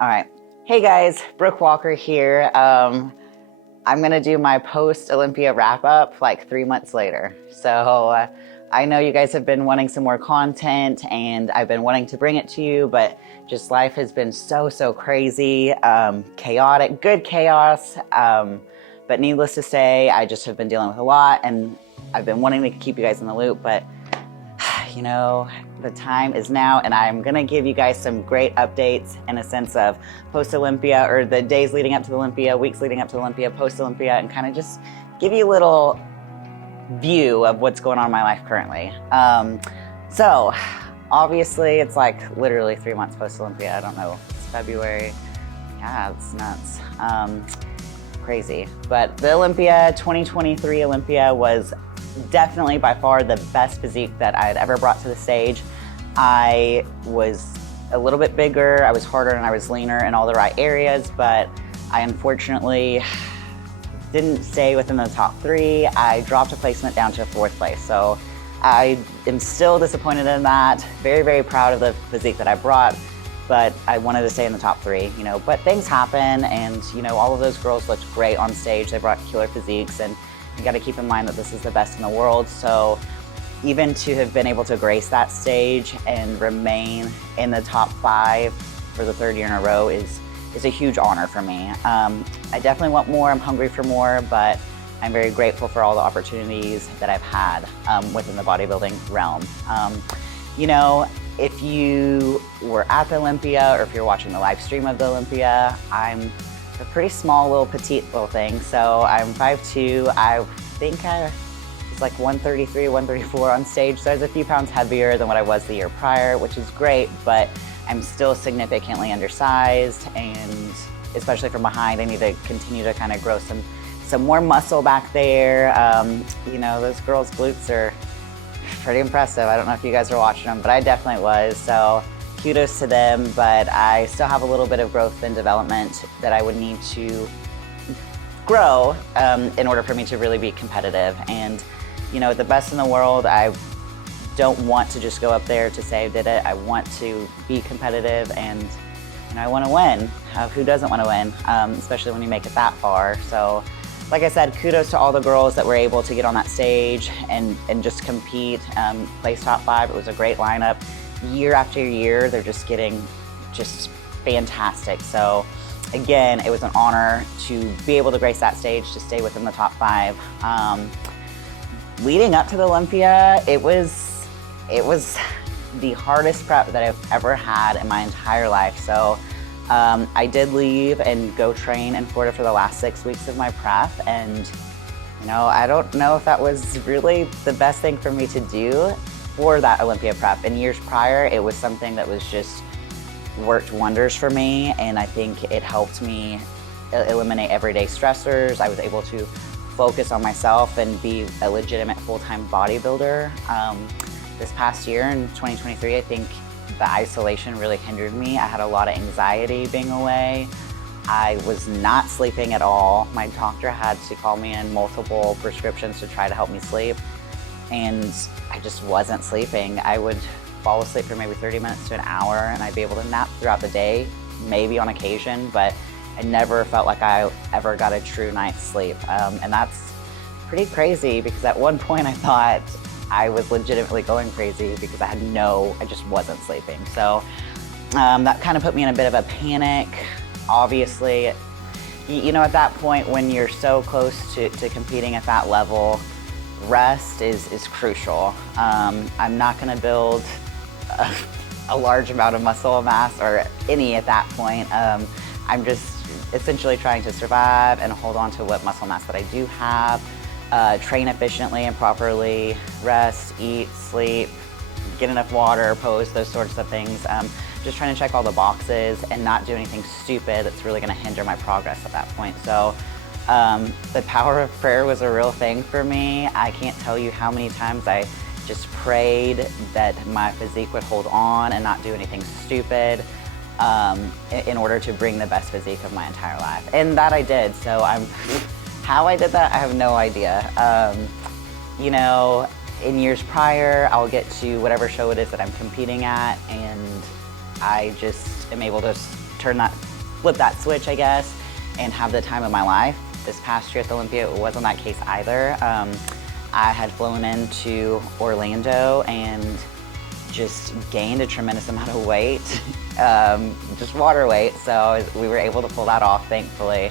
All right. Hey guys, Brooke Walker here. I'm gonna do my post-Olympia wrap-up like 3 months later. So I know you guys have been wanting some more content and I've been wanting to bring it to you, but just life has been so crazy, chaotic, good chaos. But needless to say, I just have been dealing with a lot and I've been wanting to keep you guys in the loop, but you know, the time is now, and I'm gonna give you guys some great updates in a sense of post-Olympia, or the days leading up to the Olympia, weeks leading up to Olympia, post-Olympia, and kind of just give you a little view of what's going on in my life currently. So obviously it's like literally 3 months post-Olympia. I don't know, it's February. Yeah, it's nuts. Crazy. But the Olympia, 2023 Olympia was definitely by far the best physique that I had ever brought to the stage. I was a little bit bigger, I was harder, and I was leaner in all the right areas, but I unfortunately didn't stay within the top 3. I dropped a placement down to 4th place. So I am still disappointed in that. Very proud of the physique that I brought, but I wanted to stay in the top 3, you know, but things happen, and you know, all of those girls looked great on stage. They brought killer physiques, and you got to keep in mind that this is the best in the world. So even to have been able to grace that stage and remain in the top 5 for the 3rd year in a row is a huge honor for me. I definitely want more, I'm hungry for more, but I'm very grateful for all the opportunities that I've had within the bodybuilding realm. You know, if you were at the Olympia, or if you're watching the live stream of the Olympia, I'm a pretty small little petite little thing. So I'm 5'2". I think I was like 133, 134 on stage. So I was a few pounds heavier than what I was the year prior, which is great, but I'm still significantly undersized, and especially from behind, I need to continue to kind of grow some more muscle back there. You know, those girls' glutes are pretty impressive. I don't know if you guys are watching them, but I definitely was. So kudos to them, but I still have a little bit of growth and development that I would need to grow in order for me to really be competitive. And you know, the best in the world, I don't want to just go up there to say I did it. I want to be competitive, and you know, I want to win. Who doesn't want to win, especially when you make it that far? So like I said, kudos to all the girls that were able to get on that stage and just compete, place top 5. It was a great lineup. Year after year, they're just getting just fantastic. So again, it was an honor to be able to grace that stage, to stay within the top 5. Leading up to the Olympia, it was the hardest prep that I've ever had in my entire life. So I did leave and go train in Florida for the last 6 weeks of my prep, and you know, I don't know if that was really the best thing for me to do for that Olympia prep. In years prior, it was something that was just worked wonders for me, and I think it helped me eliminate everyday stressors. I was able to focus on myself and be a legitimate full-time bodybuilder. This past year in 2023, I think the isolation really hindered me. I had a lot of anxiety being away. I was not sleeping at all. My doctor had to call me in multiple prescriptions to try to help me sleep, and I just wasn't sleeping. I would fall asleep for maybe 30 minutes to an hour, and I'd be able to nap throughout the day, maybe on occasion, but I never felt like I ever got a true night's sleep. And that's pretty crazy, because at one point I thought I was legitimately going crazy because I just wasn't sleeping. So that kind of put me in a bit of a panic. Obviously, you know, at that point when you're so close to competing at that level, rest is crucial. I'm not gonna build a large amount of muscle mass or any at that point. I'm just essentially trying to survive and hold on to what muscle mass that I do have, train efficiently and properly, rest, eat, sleep, get enough water, pose, those sorts of things. Just trying to check all the boxes and not do anything stupid that's really gonna hinder my progress at that point. So the power of prayer was a real thing for me. I can't tell you how many times I just prayed that my physique would hold on and not do anything stupid in order to bring the best physique of my entire life. And that I did. So how I did that, I have no idea. You know, in years prior, I'll get to whatever show it is that I'm competing at, and I just am able to turn that flip that switch, I guess, and have the time of my life. This past year at the Olympia, it wasn't that case either. I had flown into Orlando and just gained a tremendous amount of weight, just water weight, so we were able to pull that off, thankfully.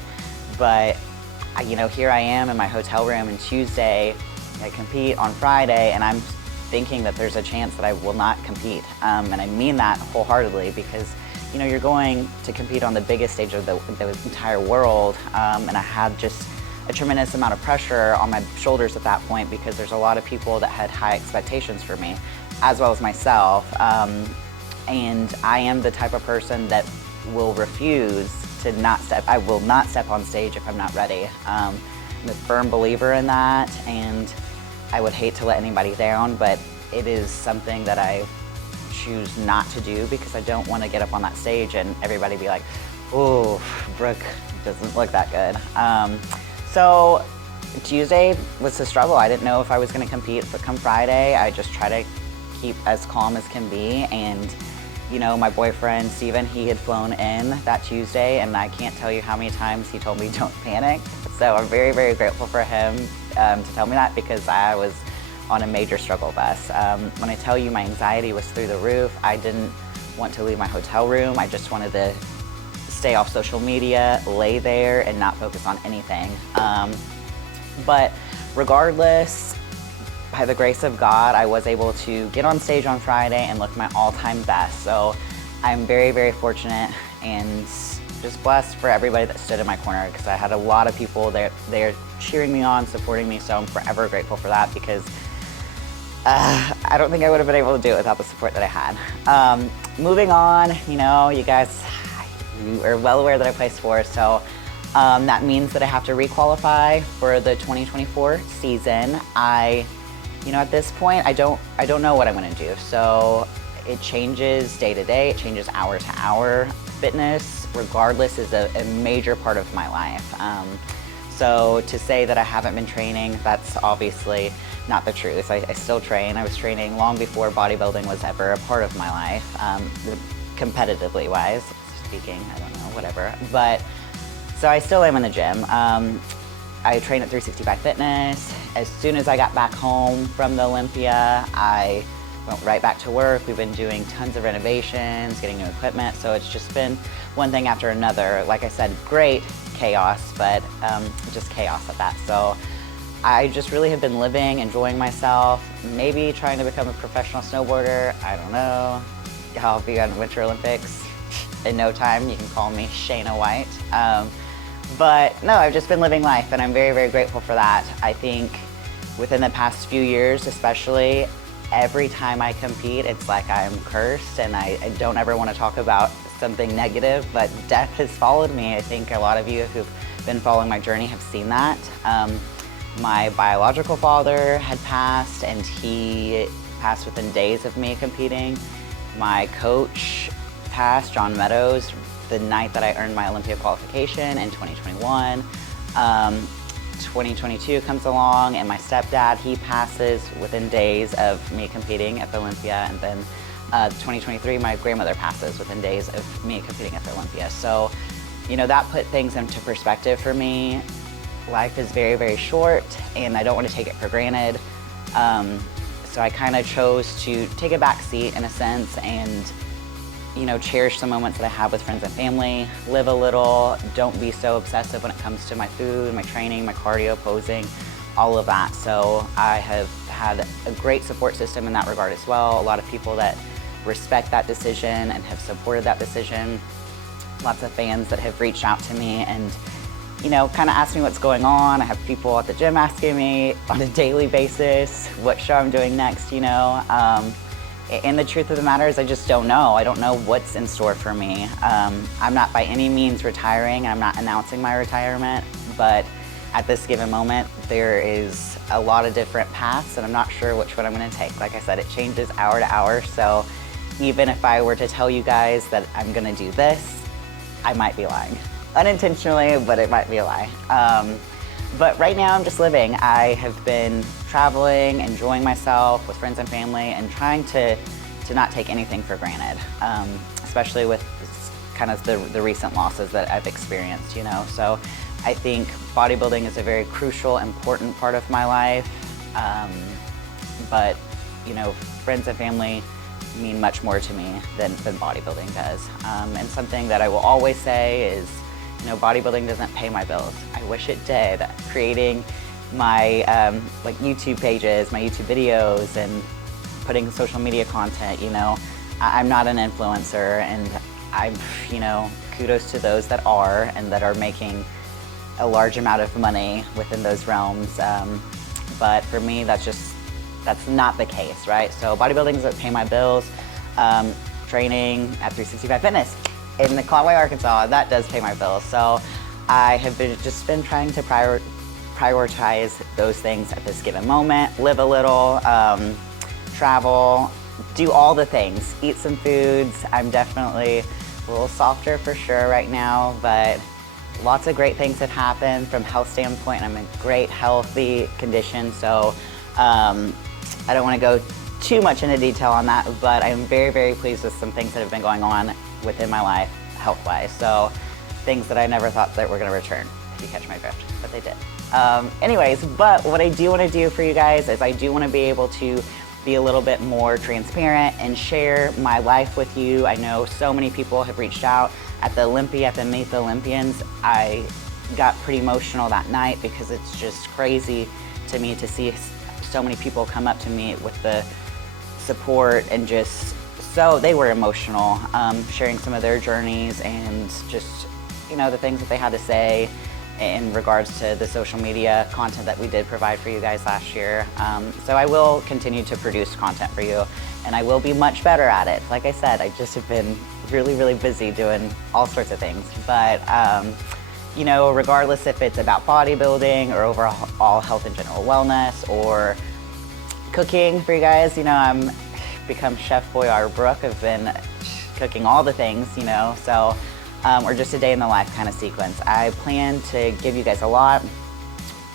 But, you know, here I am in my hotel room, and Tuesday, I compete on Friday, and I'm thinking that there's a chance that I will not compete. And I mean that wholeheartedly, because, you know, you're going to compete on the biggest stage of the entire world, and I had just a tremendous amount of pressure on my shoulders at that point, because there's a lot of people that had high expectations for me, as well as myself. And I am the type of person that will refuse to I will not step on stage if I'm not ready. I'm a firm believer in that, and I would hate to let anybody down, but it is something that I choose not to do, because I don't want to get up on that stage and everybody be like, oh, Brooke doesn't look that good. So Tuesday was a struggle. I didn't know if I was going to compete, but come Friday, I just try to keep as calm as can be. And, you know, my boyfriend, Steven, he had flown in that Tuesday, and I can't tell you how many times he told me don't panic. So I'm very, very grateful for him to tell me that, because I was on a major struggle bus. When I tell you my anxiety was through the roof, I didn't want to leave my hotel room. I just wanted to stay off social media, lay there, and not focus on anything. But regardless, by the grace of God, I was able to get on stage on Friday and look my all-time best. So I'm very, very fortunate and just blessed for everybody that stood in my corner, because I had a lot of people there cheering me on, supporting me. So I'm forever grateful for that, because I don't think I would have been able to do it without the support that I had. Moving on, you know, you guys, you are well aware that I placed fourth, so that means that I have to requalify for the 2024 season. You know, at this point, I don't know what I'm going to do. So it changes day to day, it changes hour to hour. Fitness, regardless, is a major part of my life. So to say that I haven't been training, that's obviously not the truth. I still train. I was training long before bodybuilding was ever a part of my life, competitively wise speaking, I don't know, whatever. But, so I still am in the gym. I train at 365 Fitness. As soon as I got back home from the Olympia, I went right back to work. We've been doing tons of renovations, getting new equipment, so it's just been one thing after another. Like I said, great chaos, but just chaos at that. So I just really have been living, enjoying myself, maybe trying to become a professional snowboarder. I don't know. I'll be on Winter Olympics in no time. You can call me Shayna White. But no, I've just been living life, and I'm very, very grateful for that. I think within the past few years, especially, every time I compete, it's like I'm cursed, and I don't ever want to talk about something negative, but death has followed me. I think a lot of you who've been following my journey have seen that. My biological father had passed, and he passed within days of me competing. My coach passed, John Meadows, the night that I earned my Olympia qualification in 2021. 2022 comes along, and my stepdad, he passes within days of me competing at the Olympia, and then 2023, my grandmother passes within days of me competing at the Olympia. So, you know, that put things into perspective for me. Life is very, very short, and I don't want to take it for granted. So I kind of chose to take a back seat in a sense, and you know, cherish the moments that I have with friends and family, live a little, don't be so obsessive when it comes to my food, my training, my cardio, posing, all of that. So I have had a great support system in that regard as well. A lot of people that respect that decision and have supported that decision. Lots of fans that have reached out to me and, you know, kind of asked me what's going on. I have people at the gym asking me on a daily basis what show I'm doing next, you know. And the truth of the matter is I just don't know. I don't know what's in store for me. I'm not by any means retiring. I'm not announcing my retirement, but at this given moment, there is a lot of different paths, and I'm not sure which one I'm gonna take. Like I said, it changes hour to hour, so even if I were to tell you guys that I'm gonna do this, I might be lying. Unintentionally, but it might be a lie. But right now I'm just living. I have been traveling, enjoying myself with friends and family, and trying to not take anything for granted, especially with this kind of the recent losses that I've experienced, you know. So I think bodybuilding is a very crucial, important part of my life. But, you know, friends and family mean much more to me than bodybuilding does. And something that I will always say is, you know, bodybuilding doesn't pay my bills. I wish it did. Creating my like YouTube pages, my YouTube videos, and putting social media content, you know, I'm not an influencer, and I'm, you know, kudos to those that are and that are making a large amount of money within those realms. But for me, that's not the case, right? So bodybuilding doesn't pay my bills. Training at 365 Fitness in the Conway, Arkansas, that does pay my bills. So I have just been trying to prioritize those things at this given moment, live a little, travel, do all the things, eat some foods. I'm definitely a little softer for sure right now, but lots of great things have happened from health standpoint. I'm in great, healthy condition. So I don't want to go too much into detail on that, but I'm very, very pleased with some things that have been going on within my life, health-wise. So things that I never thought that were going to return, if you catch my drift, but they did. Anyways, but what I do want to do for you guys is I do want to be able to be a little bit more transparent and share my life with you. I know so many people have reached out at the Olympia, at the Meet the Olympians. I got pretty emotional that night because it's just crazy to me to see so many people come up to me with the support, and just so they were emotional, sharing some of their journeys and just, you know, the things that they had to say in regards to the social media content that we did provide for you guys last year. So I will continue to produce content for you, and I will be much better at it. Like I said, I just have been really, really busy doing all sorts of things. But you know, regardless if it's about bodybuilding or overall health and general wellness or cooking for you guys, you know, I'm become Chef Boyar Brooke. I've been cooking all the things, you know, so or just a day in the life kind of sequence. I plan to give you guys a lot.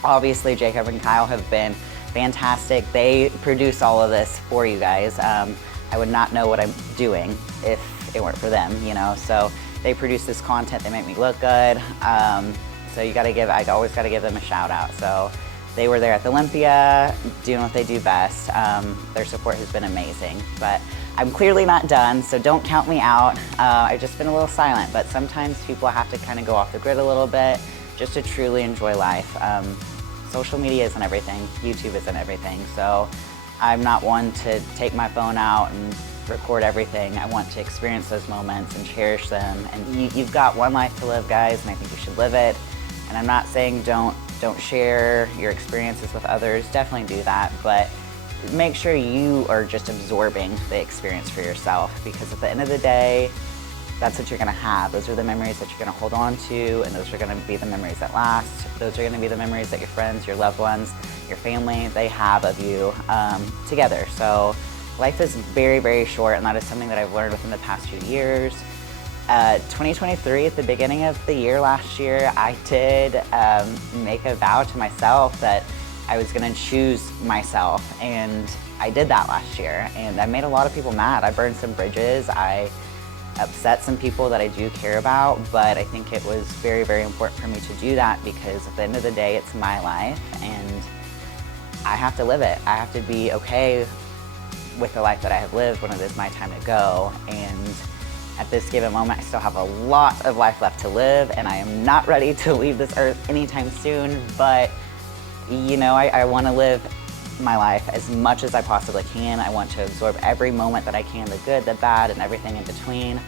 Obviously, Jacob and Kyle have been fantastic. They produce all of this for you guys. I would not know what I'm doing if it weren't for them, you know, so they produce this content, they make me look good. So I always gotta give them a shout out. So they were there at the Olympia, doing what they do best. Their support has been amazing, but I'm clearly not done, so don't count me out. I've just been a little silent, but sometimes people have to kind of go off the grid a little bit just to truly enjoy life. Social media isn't everything, YouTube isn't everything, so I'm not one to take my phone out and record everything. I want to experience those moments and cherish them. And you've got one life to live, guys, and I think you should live it. And I'm not saying don't share your experiences with others. Definitely do that, but make sure you are just absorbing the experience for yourself, because at the end of the day, that's what you're gonna have. Those are the memories that you're gonna hold on to, and those are gonna be the memories that last. Those are gonna be the memories that your friends, your loved ones, your family, they have of you together. So life is very, very short, and that is something that I've learned within the past few years. 2023, at the beginning of the year last year, I did make a vow to myself that I was gonna choose myself, and I did that last year, and I made a lot of people mad. I burned some bridges, I upset some people that I do care about, but I think it was very, very important for me to do that, because at the end of the day, it's my life, and I have to live it. I have to be okay with the life that I have lived when it is my time to go. And at this given moment, I still have a lot of life left to live, and I am not ready to leave this earth anytime soon, but you know, I want to live my life as much as I possibly can. I want to absorb every moment that I can, the good, the bad, and everything in between.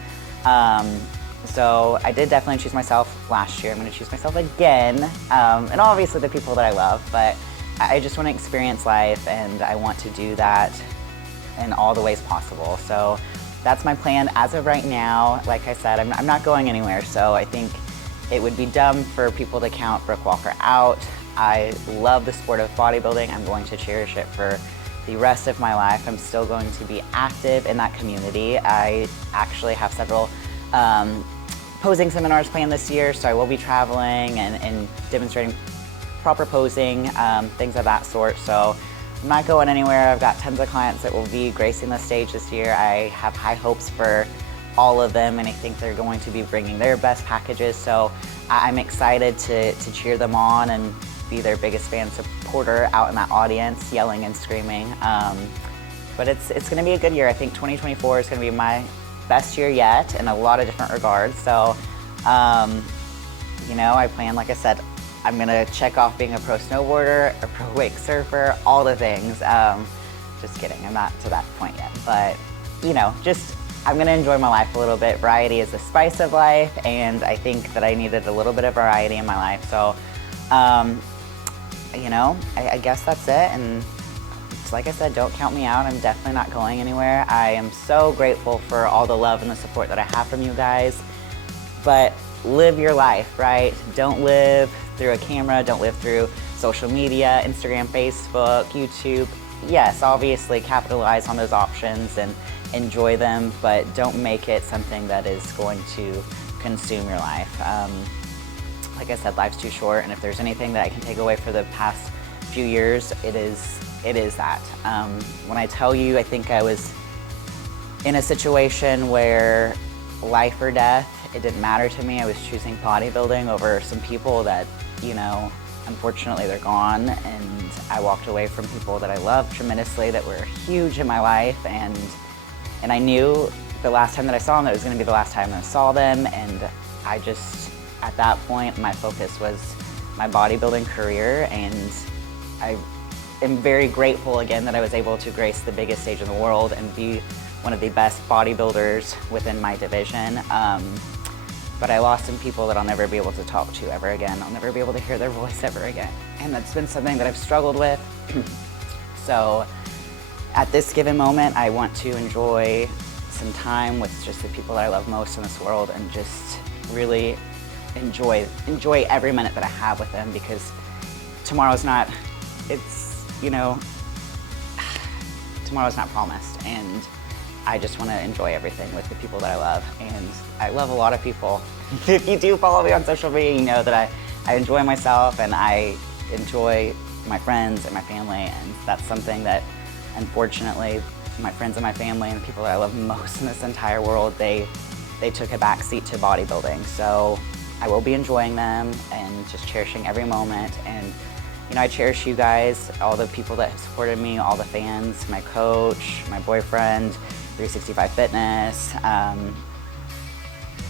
So I did definitely choose myself last year. I'm going to choose myself again, and obviously the people that I love, but I just want to experience life, and I want to do that in all the ways possible. So that's my plan as of right now. Like I said, I'm not going anywhere, so I think it would be dumb for people to count Brooke Walker out. I love the sport of bodybuilding. I'm going to cherish it for the rest of my life. I'm still going to be active in that community. I actually have several posing seminars planned this year, so I will be traveling and demonstrating proper posing, things of that sort. So I'm not going anywhere. I've got tons of clients that will be gracing the stage this year. I have high hopes for all of them, and I think they're going to be bringing their best packages. So I'm excited to cheer them on and be their biggest fan supporter out in that audience, yelling and screaming. But it's going to be a good year. I think 2024 is going to be my best year yet in a lot of different regards. So, you know, I plan, like I said, I'm going to check off being a pro snowboarder, a pro wake surfer, all the things. Just kidding, I'm not to that point yet. But, you know, just I'm going to enjoy my life a little bit. Variety is the spice of life, and I think that I needed a little bit of variety in my life. So, you know, I guess that's it. And like I said, don't count me out. I'm definitely not going anywhere. I am so grateful for all the love and the support that I have from you guys. But live your life, right? Don't live through a camera. Don't live through social media, Instagram, Facebook, YouTube. Yes, obviously capitalize on those options and enjoy them, but don't make it something that is going to consume your life. Like I said, life's too short, and if there's anything that I can take away for the past few years, it is that. When I tell you, I think I was in a situation where life or death, it didn't matter to me. I was choosing bodybuilding over some people that, you know, unfortunately they're gone, and I walked away from people that I loved tremendously that were huge in my life, and I knew the last time that I saw them that it was going to be the last time I saw them, and I just, at that point, my focus was my bodybuilding career, and I am very grateful again that I was able to grace the biggest stage in the world and be one of the best bodybuilders within my division. But I lost some people that I'll never be able to talk to ever again. I'll never be able to hear their voice ever again. And that's been something that I've struggled with. So at this given moment, I want to enjoy some time with just the people that I love most in this world and just really enjoy every minute that I have with them, because tomorrow's not, you know, tomorrow's not promised, and I just want to enjoy everything with the people that I love. And I love a lot of people. If you do follow me on social media, you know that I enjoy myself and I enjoy my friends and my family, and that's something that unfortunately my friends and my family and the people that I love most in this entire world, they took a back seat to bodybuilding. So I will be enjoying them and just cherishing every moment. And you know, I cherish you guys, all the people that have supported me, all the fans, my coach, my boyfriend, 365 Fitness,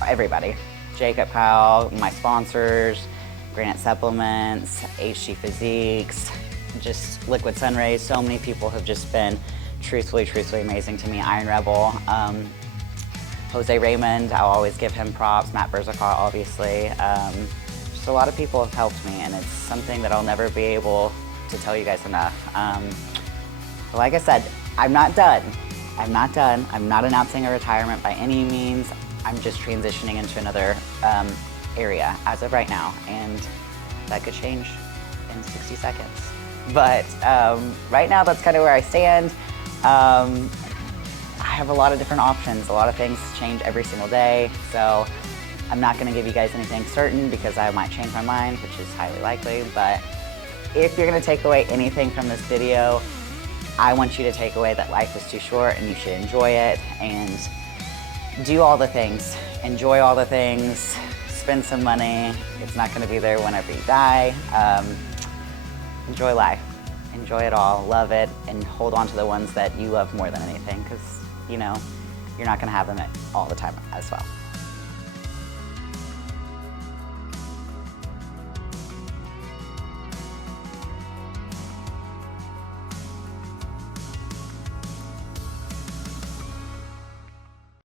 everybody. Jacob Powell, my sponsors, Granite Supplements, HG Physiques, just Liquid Sunrays. So many people have just been truthfully amazing to me. Iron Rebel, Jose Raymond, I'll always give him props. Matt Berzicott, obviously. Just a lot of people have helped me, and it's something that I'll never be able to tell you guys enough. But like I said, I'm not done. I'm not done. I'm not announcing a retirement by any means. I'm just transitioning into another area as of right now, and that could change in 60 seconds. But right now, that's kind of where I stand. I have a lot of different options. A lot of things change every single day, so I'm not going to give you guys anything certain because I might change my mind, which is highly likely. But if you're going to take away anything from this video, I want you to take away that life is too short and you should enjoy it and do all the things. Enjoy all the things. Spend some money. It's not going to be there whenever you die. Enjoy life. Enjoy it all. Love it. And hold on to the ones that you love more than anything, because, you know, you're not going to have them all the time as well.